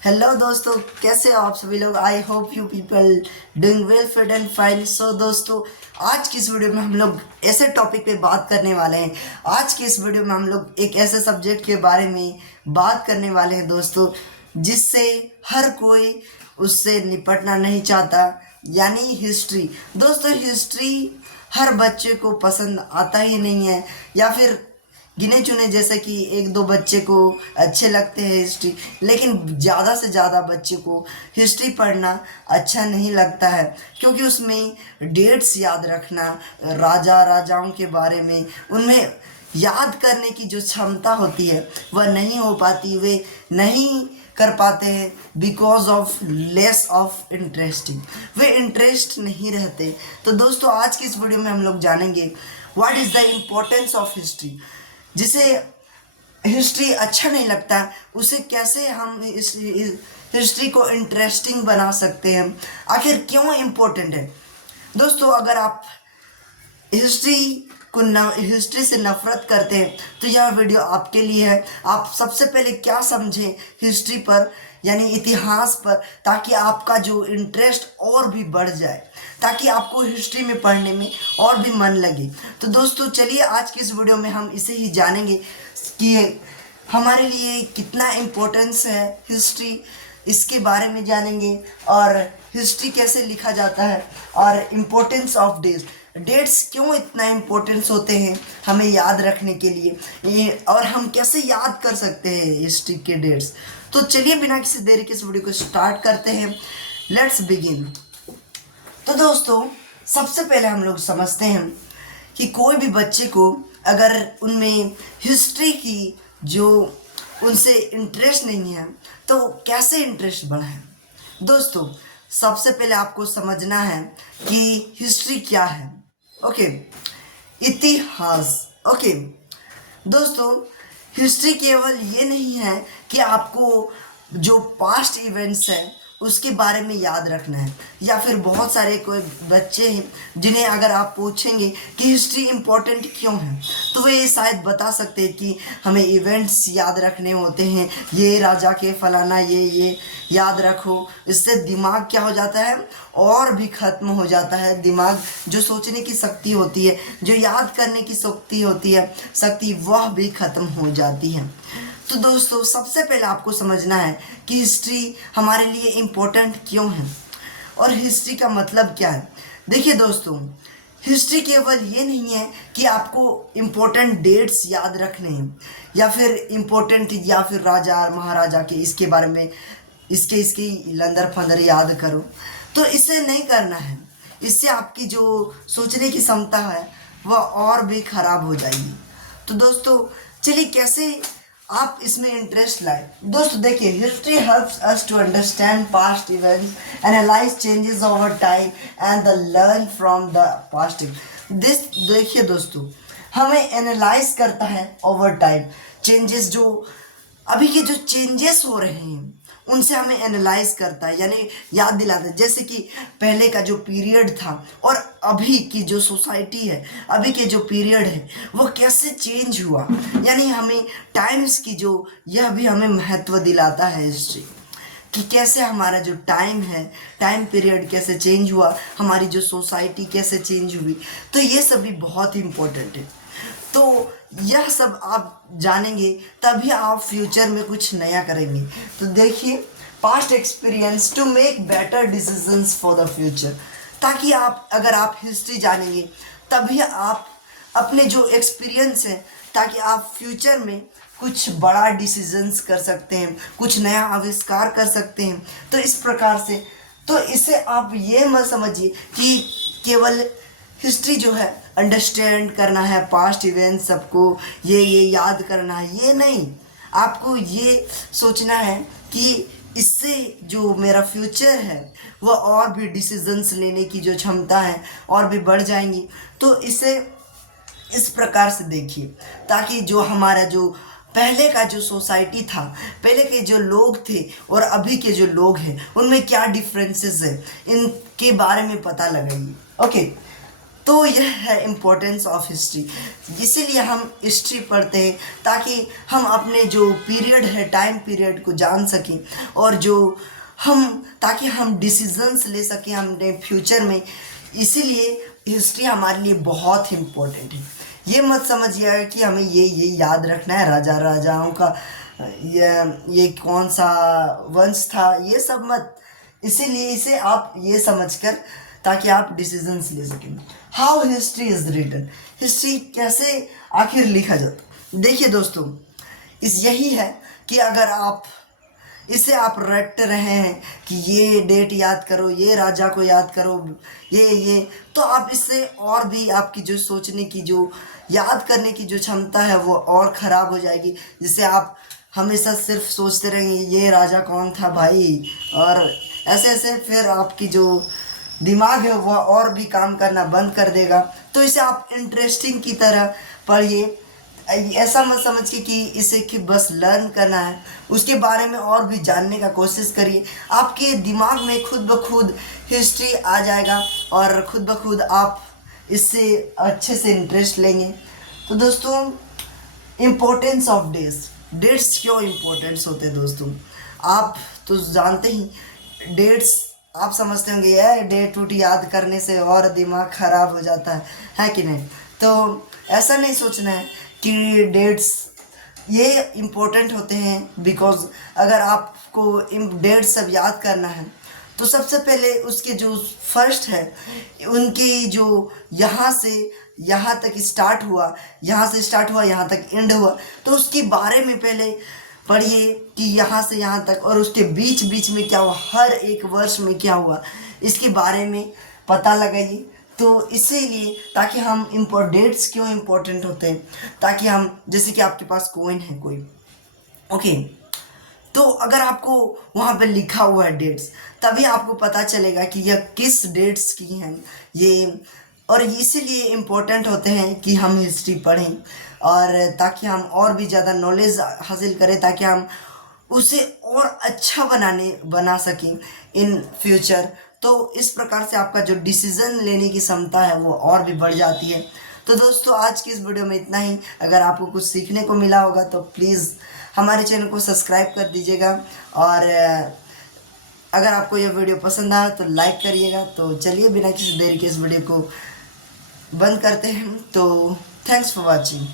Hello दोस्तों, कैसे हो आप सभी लोग। I hope you people doing well, fit and fine. So दोस्तों, आज की इस वीडियो में हम लोग ऐसे टॉपिक पे बात करने वाले हैं। आज की इस वीडियो में हम लोग एक ऐसे सब्जेक्ट के बारे में बात करने वाले हैं दोस्तों, जिससे हर कोई उससे निपटना नहीं चाहता, यानी हिस्ट्री। दोस्तों, हिस्ट्री हर बच्चे को पसंद आता ही नहीं है, या फिर गिने चुने जैसे कि एक दो बच्चे को अच्छे लगते हैं हिस्ट्री, लेकिन ज़्यादा से ज़्यादा बच्चे को हिस्ट्री पढ़ना अच्छा नहीं लगता है, क्योंकि उसमें डेट्स याद रखना, राजा राजाओं के बारे में उनमें याद करने की जो क्षमता होती है वह नहीं हो पाती, वे नहीं कर पाते हैं because of less of interesting, way interest नहीं रहते। तो दोस्तों, आज की इस वीडियो में हम लोग जानेंगे what is the importance of history. जिसे हिस्ट्री अच्छा नहीं लगता, उसे कैसे हम इस हिस्ट्री को इंटरेस्टिंग बना सकते हैं, आखिर क्यों इम्पोर्टेंट है। दोस्तों, अगर आप हिस्ट्री से नफरत करते हैं तो यह वीडियो आपके लिए है। आप सबसे पहले क्या समझें हिस्ट्री पर, यानी इतिहास पर, ताकि आपका जो इंटरेस्ट और भी बढ़ जाए, ताकि आपको हिस्ट्री में पढ़ने में और भी मन लगे। तो दोस्तों, चलिए आज की इस वीडियो में हम इसे ही जानेंगे कि हमारे लिए कितना इम्पोर्टेंस है हिस्ट्री, इसके बारे में जानेंगे, और हिस्ट्री कैसे लिखा जाता है, और इम्पोर्टेंस ऑफ डेट्स क्यों इतना इम्पोर्टेंस होते हैं हमें याद रखने के लिए, और हम कैसे याद कर सकते हैं हिस्ट्री के डेट्स। तो चलिए बिना किसी देरी के इस वीडियो को स्टार्ट करते हैं। Let's begin. तो दोस्तों, सबसे पहले हम लोग समझते हैं कि कोई भी बच्चे को अगर उनमें हिस्ट्री की जो उनसे इंटरेस्ट नहीं है तो कैसे इंटरेस्ट बढ़ाएं। दोस्तों, सबसे पहले आपको समझना है कि हिस्ट्री क्या है। ओके, इतिहास। ओके दोस्तों, हिस्ट्री केवल ये नहीं है कि आपको जो पास्ट इवेंट्स हैं उसके बारे में याद रखना है, या फिर बहुत सारे कोई बच्चे हैं जिन्हें अगर आप पूछेंगे कि हिस्ट्री इम्पोर्टेंट क्यों है, तो वे शायद बता सकते हैं कि हमें इवेंट्स याद रखने होते हैं, ये राजा के फलाना ये याद रखो। इससे दिमाग क्या हो जाता है, और भी ख़त्म हो जाता है। दिमाग जो सोचने की शक्ति होती है, जो याद करने की शक्ति होती है, वह भी ख़त्म हो जाती है। तो दोस्तों, सबसे पहले आपको समझना है कि हिस्ट्री हमारे लिए इम्पोर्टेंट क्यों है, और हिस्ट्री का मतलब क्या है। देखिए दोस्तों, हिस्ट्री केवल ये नहीं है कि आपको इम्पोर्टेंट डेट्स याद रखने हैं, या फिर इम्पोर्टेंट, या फिर राजा महाराजा के इसके बारे में इसके लंदर फंदर याद करो, तो इसे नहीं करना है। इससे आपकी जो सोचने की क्षमता है वह और भी ख़राब हो जाएगी। तो दोस्तों, चलिए कैसे आप इसमें इंटरेस्ट लाए। दोस्तों देखिए, history helps us to understand past events, analyse changes over time and the learn from the past. This देखिए दोस्तों, हमें एनालाइज करता है ओवर टाइम, चेंजेस जो अभी के जो चेंजेस हो रहे हैं उनसे हमें एनालाइज करता है, यानी याद दिलाता है। जैसे कि पहले का जो पीरियड था और अभी की जो सोसाइटी है, अभी के जो पीरियड है वो कैसे चेंज हुआ, यानी हमें टाइम्स की जो यह भी हमें महत्व दिलाता है हिस्ट्री, कि कैसे हमारा जो टाइम है, टाइम पीरियड कैसे चेंज हुआ, हमारी जो सोसाइटी कैसे चेंज हुई। तो ये सभी बहुत ही इम्पोर्टेंट है। तो यह सब आप जानेंगे तभी आप फ्यूचर में कुछ नया करेंगे। तो देखिए, past experience to make better decisions for the future, ताकि आप अगर आप हिस्ट्री जानेंगे तभी आप अपने जो एक्सपीरियंस है, ताकि आप फ्यूचर में कुछ बड़ा डिसीजंस कर सकते हैं, कुछ नया आविष्कार कर सकते हैं। तो इस प्रकार से, तो इसे आप ये मत समझिए कि केवल हिस्ट्री जो है अंडरस्टैंड करना है, पास्ट इवेंट्स सबको ये याद करना है, ये नहीं। आपको ये सोचना है कि इससे जो मेरा फ्यूचर है वह और भी डिसीजंस लेने की जो क्षमता है और भी बढ़ जाएंगी। तो इसे इस प्रकार से देखिए, ताकि जो हमारा जो पहले का जो सोसाइटी था, पहले के जो लोग थे और अभी के जो लोग हैं उनमें क्या डिफरेंसेस है, इनके बारे में पता लगाइए। ओके, तो यह है इम्पोर्टेंस ऑफ हिस्ट्री। इसीलिए हम हिस्ट्री पढ़ते हैं ताकि हम अपने जो पीरियड है, टाइम पीरियड को जान सकें, और जो हम ताकि हम डिसीजंस ले सकें अपने फ्यूचर में। इसीलिए हिस्ट्री हमारे लिए बहुत इम्पोर्टेंट है। ये मत समझिएगा कि हमें ये याद रखना है राजा राजाओं का ये कौन सा वंश था, ये सब मत। इसीलिए इसे आप ये समझकर ताकि आप डिसीजंस ले सकें। How history is written, history कैसे आखिर लिखा जाता। देखिए दोस्तों, इस यही है कि अगर आप इसे आप रट रहे हैं कि ये डेट याद करो, ये राजा को याद करो, ये तो आप इससे और भी आपकी जो सोचने की, जो याद करने की जो क्षमता है वो और ख़राब हो जाएगी। जिससे आप हमेशा सिर्फ सोचते रहेंगे ये राजा कौन था भाई, और ऐसे ऐसे फिर आपकी जो दिमाग है वह और भी काम करना बंद कर देगा। तो इसे आप इंटरेस्टिंग की तरह पढ़िए, ऐसा मत समझिए कि इसे कि बस लर्न करना है, उसके बारे में और भी जानने का कोशिश करिए। आपके दिमाग में खुद ब खुद हिस्ट्री आ जाएगा और खुद ब खुद आप इससे अच्छे से इंटरेस्ट लेंगे। तो दोस्तों, इम्पोर्टेंस ऑफ डेट्स क्यों इम्पोर्टेंस होते हैं दोस्तों, आप तो जानते ही। डेट्स आप समझते होंगे यार, डेट टूट याद करने से और दिमाग ख़राब हो जाता है कि नहीं। तो ऐसा नहीं सोचना है कि डेट्स ये इम्पोर्टेंट होते हैं, बिकॉज अगर आपको डेट्स सब याद करना है तो सबसे पहले उसके जो फर्स्ट है, उनकी जो यहाँ से यहाँ तक स्टार्ट हुआ, यहाँ से स्टार्ट हुआ यहाँ तक एंड हुआ, तो उसके बारे में पहले पढ़िए कि यहाँ से यहाँ तक, और उसके बीच बीच में क्या हुआ, हर एक वर्ष में क्या हुआ, इसके बारे में पता लगाइए। तो इसीलिए ताकि हम डेट्स क्यों इम्पोर्टेंट होते हैं, ताकि हम जैसे कि आपके पास कॉइन है कोई, ओके, तो अगर आपको वहाँ पे लिखा हुआ है डेट्स, तभी आपको पता चलेगा कि यह किस डेट्स की हैं ये। और इसीलिए इम्पोर्टेंट होते हैं कि हम हिस्ट्री पढ़ें, और ताकि हम और भी ज़्यादा नॉलेज हासिल करें, ताकि हम उसे और अच्छा बना सकें इन फ्यूचर। तो इस प्रकार से आपका जो डिसीज़न लेने की क्षमता है वो और भी बढ़ जाती है। तो दोस्तों, आज की इस वीडियो में इतना ही। अगर आपको कुछ सीखने को मिला होगा तो प्लीज़ हमारे चैनल को सब्सक्राइब कर दीजिएगा, और अगर आपको यह वीडियो पसंद आया तो लाइक करिएगा। तो चलिए बिना किसी देरी के इस वीडियो को बंद करते हैं। तो थैंक्स फॉर वॉचिंग।